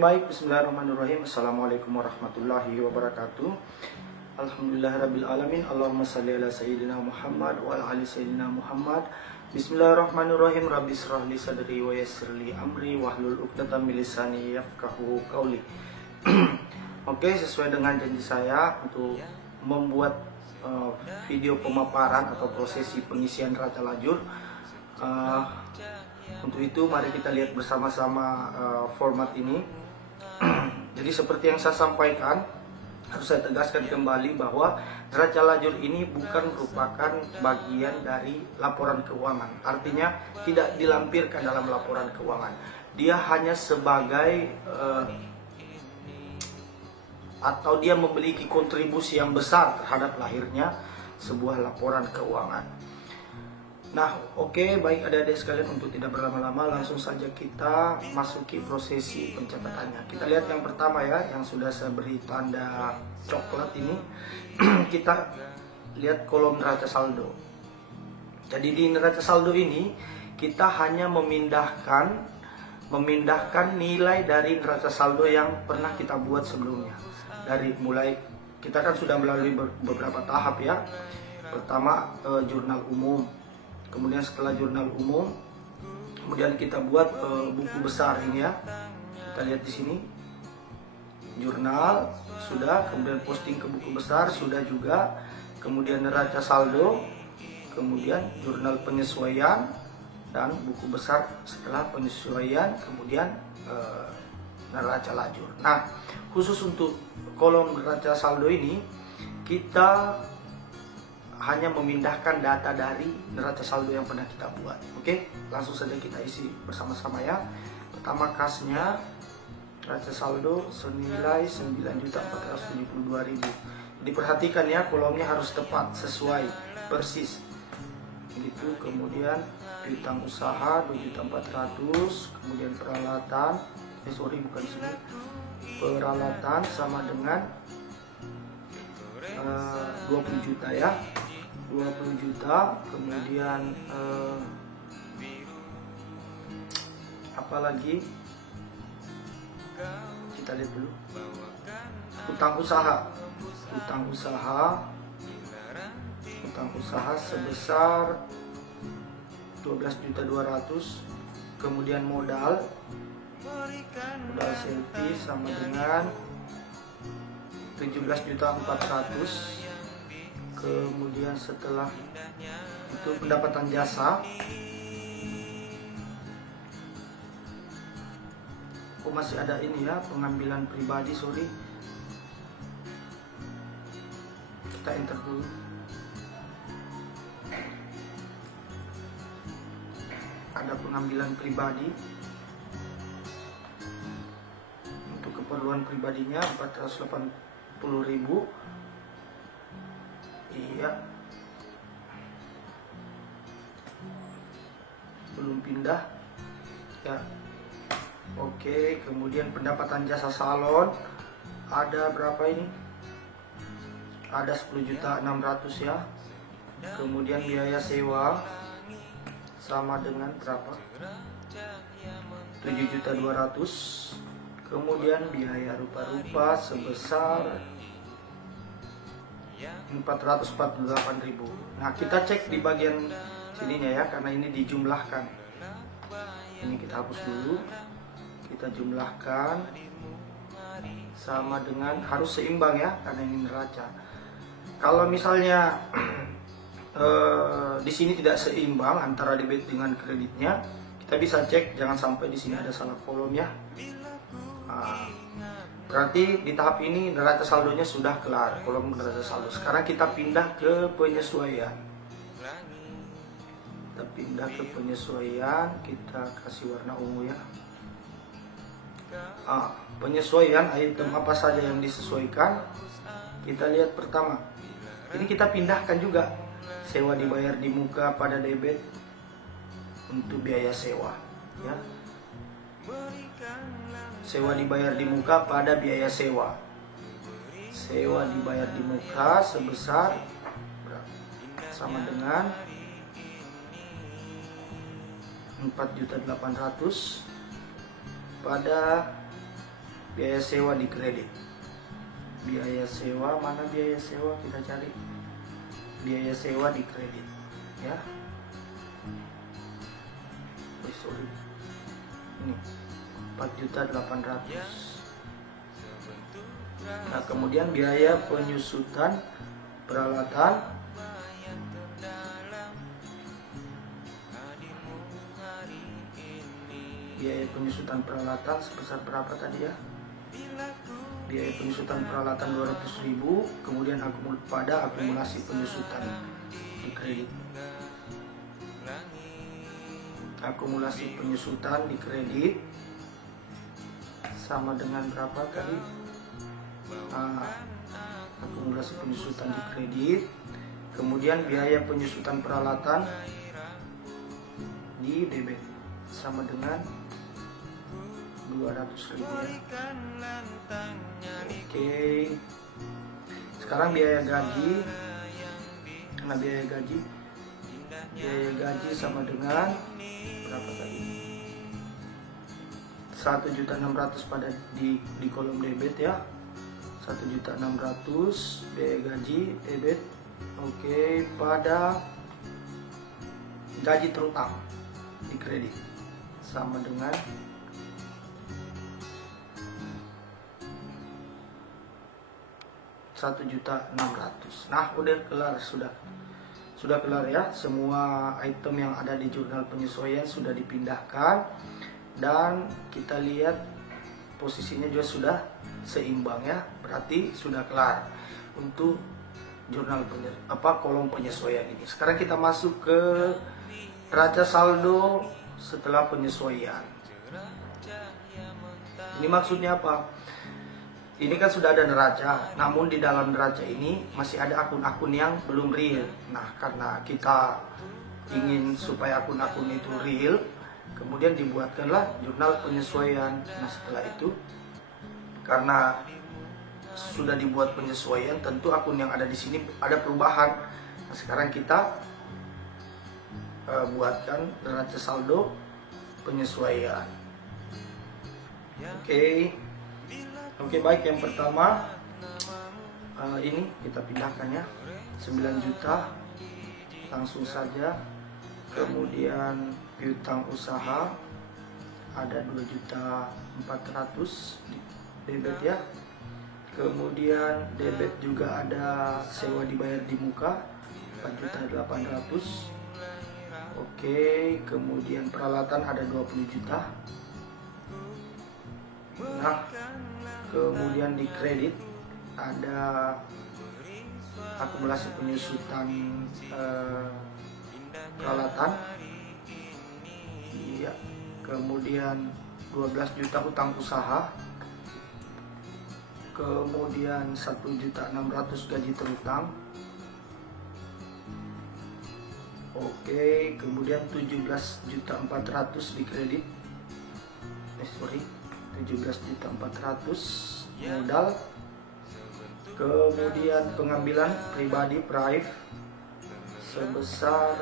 Baik, bismillahirrahmanirrahim. Assalamualaikum warahmatullahi wabarakatuh. Alhamdulillahirabbil alamin. Allahumma shalli ala sayyidina Muhammad wa ala ali sayyidina Muhammad. Bismillahirrahmanirrahim. Rabbi shrah li sadri wa yassir li amri wahlul 'uqdatam min lisani yafqahu qawli. Oke, sesuai dengan janji saya untuk membuat video pemaparan atau prosesi pengisian neraca lajur. Untuk itu mari kita lihat bersama-sama format ini. Jadi seperti yang saya sampaikan, harus saya tegaskan kembali bahwa neraca lajur ini bukan merupakan bagian dari laporan keuangan. Artinya tidak dilampirkan dalam laporan keuangan. Dia hanya sebagai atau dia memiliki kontribusi yang besar terhadap lahirnya sebuah laporan keuangan. Nah, oke, baik adik-adik sekalian, untuk tidak berlama-lama langsung saja kita masuki prosesi pencatatannya. Kita lihat yang pertama ya, yang sudah saya beri tanda coklat ini. Kita lihat kolom neraca saldo. Jadi di neraca saldo ini kita hanya memindahkan nilai dari neraca saldo yang pernah kita buat sebelumnya. Dari mulai kita kan sudah melalui beberapa tahap ya. Pertama jurnal umum. Kemudian setelah jurnal umum, kemudian kita buat buku besar ini ya. Kita lihat di sini, jurnal sudah, kemudian posting ke buku besar sudah juga, kemudian neraca saldo, kemudian jurnal penyesuaian dan buku besar setelah penyesuaian, kemudian neraca lajur. Nah, khusus untuk kolom neraca saldo ini kita hanya memindahkan data dari neraca saldo yang pernah kita buat. Oke, langsung saja kita isi bersama-sama ya. Pertama kasnya, neraca saldo senilai 9.472.000. Diperhatikan ya, kolomnya harus tepat, sesuai, persis. Gitu. Kemudian piutang usaha 2.400.000, kemudian peralatan, bukan sini. Peralatan sama dengan 20 juta ya. 20 juta, kemudian apa lagi, kita lihat dulu. Utang usaha sebesar 12.200.000, kemudian modal selfie sama dengan 17.400.000. Kemudian setelah itu pendapatan jasa, masih ada ini ya, pengambilan pribadi, sorry, kita enter dulu. Ada pengambilan pribadi untuk keperluan pribadinya 480.000. Iya, belum pindah ya. Oke, kemudian pendapatan jasa salon ada berapa ini? Ada 10.600.000 ya. Kemudian biaya sewa sama dengan berapa? 7.200.000. Kemudian biaya rupa-rupa sebesar 448.000. Nah, kita cek di bagian sininya ya, karena ini dijumlahkan. Ini kita hapus dulu. Kita jumlahkan sama dengan, harus seimbang ya, karena ini neraca. Kalau misalnya di sini tidak seimbang antara debit dengan kreditnya, kita bisa cek, jangan sampai di sini ada salah kolom ya. Berarti di tahap ini neraca saldonya sudah kelar, kolom neraca saldo. Sekarang kita pindah ke penyesuaian. Kita pindah ke penyesuaian, kita kasih warna ungu ya. Penyesuaian, item apa saja yang disesuaikan. Kita lihat pertama. Ini kita pindahkan juga. Sewa dibayar di muka pada debit untuk biaya sewa ya. Sewa dibayar di muka pada biaya sewa. Sewa dibayar di muka sebesar sama dengan 4.800.000 pada biaya sewa di kredit. Biaya sewa, mana biaya sewa, kita cari biaya sewa di kredit ya. Sorry, ini 4.800.000. Nah, kemudian biaya penyusutan peralatan sebesar berapa tadi ya? Biaya penyusutan peralatan 200.000, kemudian pada akumulasi penyusutan di kredit. Akumulasi penyusutan di kredit sama dengan berapa tadi? Akumulasi penyusutan di kredit, kemudian biaya penyusutan peralatan di debit sama dengan 200.000 ya. Oke. Sekarang biaya gaji. Karena biaya gaji sama dengan berapa tadi? 1.600.000 pada di kolom debit ya. 1.600.000 biaya gaji debit. Oke, pada gaji terutang di kredit sama dengan 1.600.000. Nah, udah kelar, sudah kelar ya. Semua item yang ada di jurnal penyesuaian sudah dipindahkan dan kita lihat posisinya juga sudah seimbang ya. Berarti sudah kelar untuk jurnal kolom penyesuaian ini. Sekarang kita masuk ke neraca saldo setelah penyesuaian. Ini maksudnya apa? Ini kan sudah ada neraca, namun di dalam neraca ini masih ada akun-akun yang belum real. Nah, karena kita ingin supaya akun-akun itu real, kemudian dibuatkanlah jurnal penyesuaian. Nah, setelah itu, karena sudah dibuat penyesuaian, tentu akun yang ada di sini ada perubahan. Nah, sekarang kita buatkan neraca saldo penyesuaian. Oke, baik, yang pertama ini kita pindahkan ya, 9 juta langsung saja. Kemudian piutang usaha ada 2.400.000 debit ya. Kemudian debit juga ada sewa dibayar di muka 4.800.000. Oke, kemudian peralatan ada 20 juta. Nah, kemudian di kredit ada akumulasi penyusutan peralatan. Iya. Kemudian 12 juta hutang usaha. Kemudian 1.600.000 gaji terutang. Oke, kemudian 17.400.000 di kredit. 17.400.000 modal. Kemudian pengambilan pribadi sebesar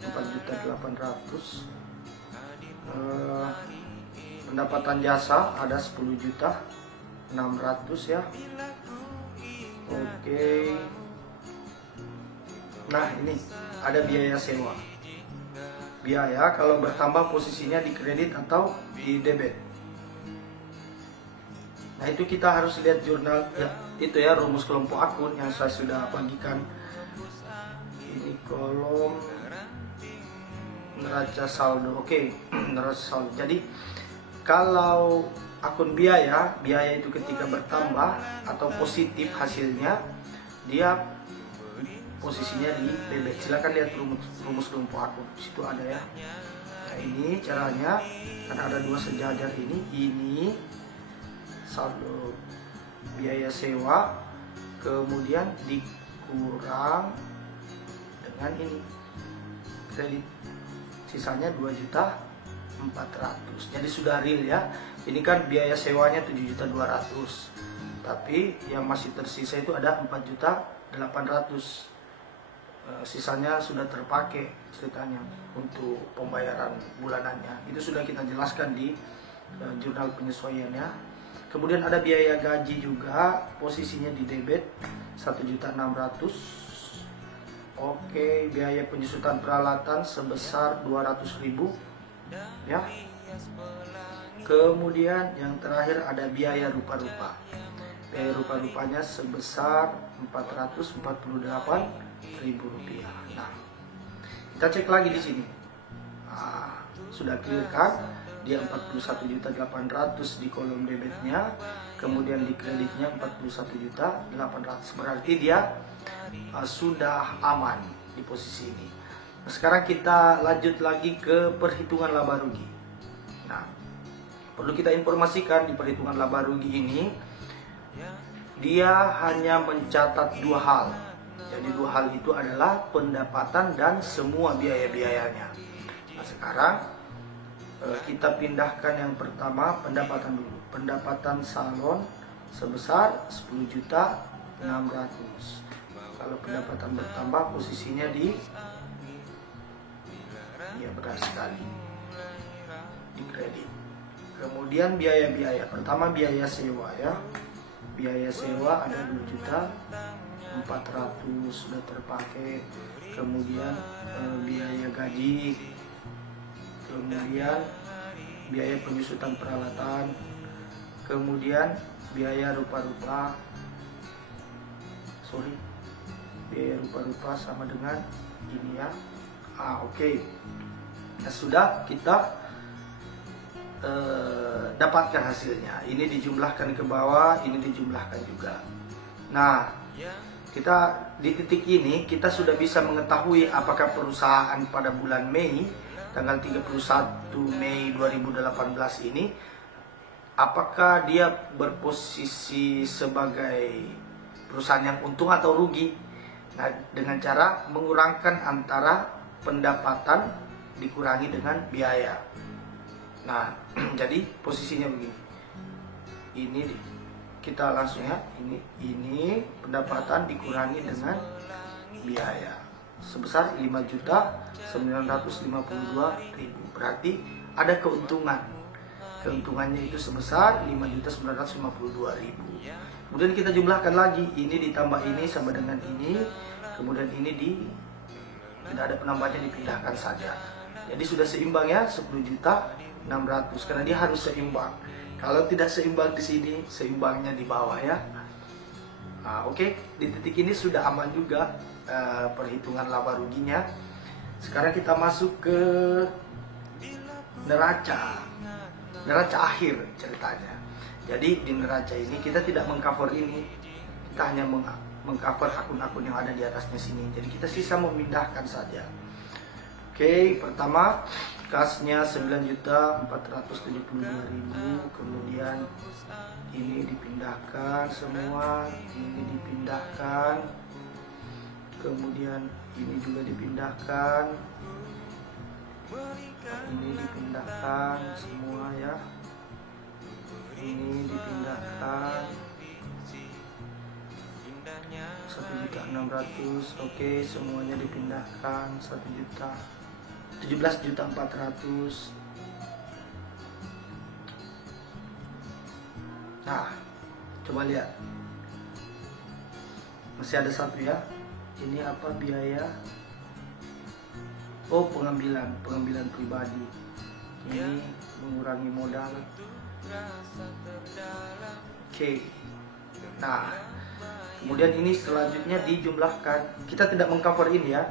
4.800.000. Pendapatan jasa ada 10.600.000 ya. Oke. Nah, ini ada biaya sewa. Biaya kalau bertambah posisinya di kredit atau di debit. Nah, itu kita harus lihat jurnal ya, itu ya, rumus kelompok akun yang saya sudah bagikan. Ini kolom neraca saldo. Oke, neraca saldo. Jadi kalau akun biaya itu ketika bertambah atau positif hasilnya, dia posisinya di debit. Silakan lihat rumus kelompok akun, situ ada ya. Nah, ini caranya, karena ada dua sejajar ini saldo biaya sewa, kemudian dikurang dengan ini kredit, sisanya 2.400.000. Jadi sudah real ya. Ini kan biaya sewanya 7.200.000, tapi yang masih tersisa itu ada 4.800.000. Sisanya sudah terpakai ceritanya untuk pembayaran bulanannya. Itu sudah kita jelaskan di jurnal penyesuaian ya. Kemudian ada biaya gaji juga, posisinya di debit 1.600.000. Oke, biaya penyusutan peralatan sebesar 200.000 ya. Kemudian yang terakhir ada biaya rupa-rupa. Biaya rupa-rupanya sebesar 448.000 rupiah. Nah, kita cek lagi di sini. Nah, sudah clear kan? Dia 41.800.000 di kolom debitnya, kemudian di kreditnya 41.800.000. Berarti dia sudah aman di posisi ini. Nah, sekarang kita lanjut lagi ke perhitungan laba rugi. Nah, perlu kita informasikan di perhitungan laba rugi ini, dia hanya mencatat dua hal. Jadi dua hal itu adalah pendapatan dan semua biaya-biayanya. Nah, sekarang kita pindahkan yang pertama pendapatan dulu. Pendapatan salon sebesar 10.600.000. Kalau pendapatan bertambah, posisinya di, ya benar sekali, di kredit. Kemudian biaya-biaya. Pertama biaya sewa ya. Biaya sewa ada 2.400.000 sudah terpakai. Kemudian biaya gaji. Kemudian biaya penyusutan peralatan. Kemudian biaya rupa-rupa. Biaya rupa-rupa sama dengan ini ya. Oke. Nah, sudah kita dapatkan hasilnya. Ini dijumlahkan ke bawah, ini dijumlahkan juga. Nah, kita di titik ini kita sudah bisa mengetahui apakah perusahaan pada bulan Mei, tanggal 31 Mei 2018 ini, apakah dia berposisi sebagai perusahaan yang untung atau rugi. Nah, dengan cara mengurangkan antara pendapatan dikurangi dengan biaya. Nah, jadi posisinya begini. Ini kita langsung ya, ini pendapatan dikurangi dengan biaya sebesar 5.952.000. Berarti ada keuntungan. Keuntungannya itu sebesar 5.952.000. Kemudian kita jumlahkan lagi, ini ditambah ini sama dengan ini, kemudian ini tidak ada penambahannya, dipindahkan saja. Jadi sudah seimbang ya, 10.600.000 karena dia harus seimbang. Kalau tidak seimbang di sini, seimbangnya di bawah ya. Oke, di titik ini sudah aman juga perhitungan laba ruginya. Sekarang kita masuk ke neraca akhir ceritanya. Jadi di neraca ini kita tidak mengcover ini, kita hanya mengcover akun-akun yang ada di atasnya sini. Jadi kita sisa memindahkan saja. Oke, pertama kasnya 9.472.000, kemudian ini dipindahkan semua, ini dipindahkan, kemudian ini juga dipindahkan, ini dipindahkan semua ya, ini dipindahkan 1.600.000. Oke, semuanya dipindahkan 17.400.000. Nah, coba lihat, masih ada satu ya. Ini apa biaya? Oh, pengambilan pribadi. Ini mengurangi modal. Oke. Nah, kemudian ini selanjutnya dijumlahkan. Kita tidak mengcover ini ya.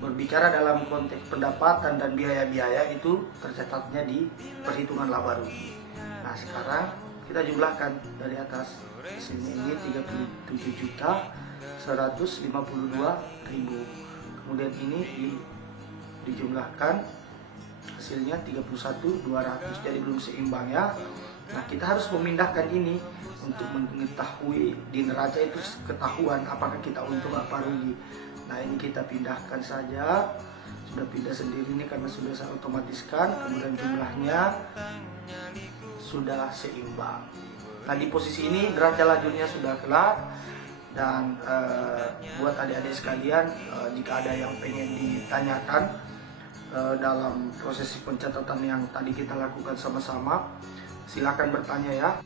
Berbicara dalam konteks pendapatan dan biaya-biaya itu tercatatnya di perhitungan laba rugi. Nah, sekarang kita jumlahkan dari atas. Di sini ini 37.152.000. Kemudian ini dijumlahkan, hasilnya 31.200. Jadi belum seimbang ya. Nah, kita harus memindahkan ini untuk mengetahui di neraca itu ketahuan apakah kita untung apa rugi. Nah, ini kita pindahkan saja. Sudah pindah sendiri ini karena sudah saya otomatiskan. Kemudian jumlahnya sudah seimbang. Nah, di posisi ini neraca lajurnya sudah kelar. Dan buat adik-adik sekalian, jika ada yang pengen ditanyakan dalam proses pencatatan yang tadi kita lakukan sama-sama, silakan bertanya ya.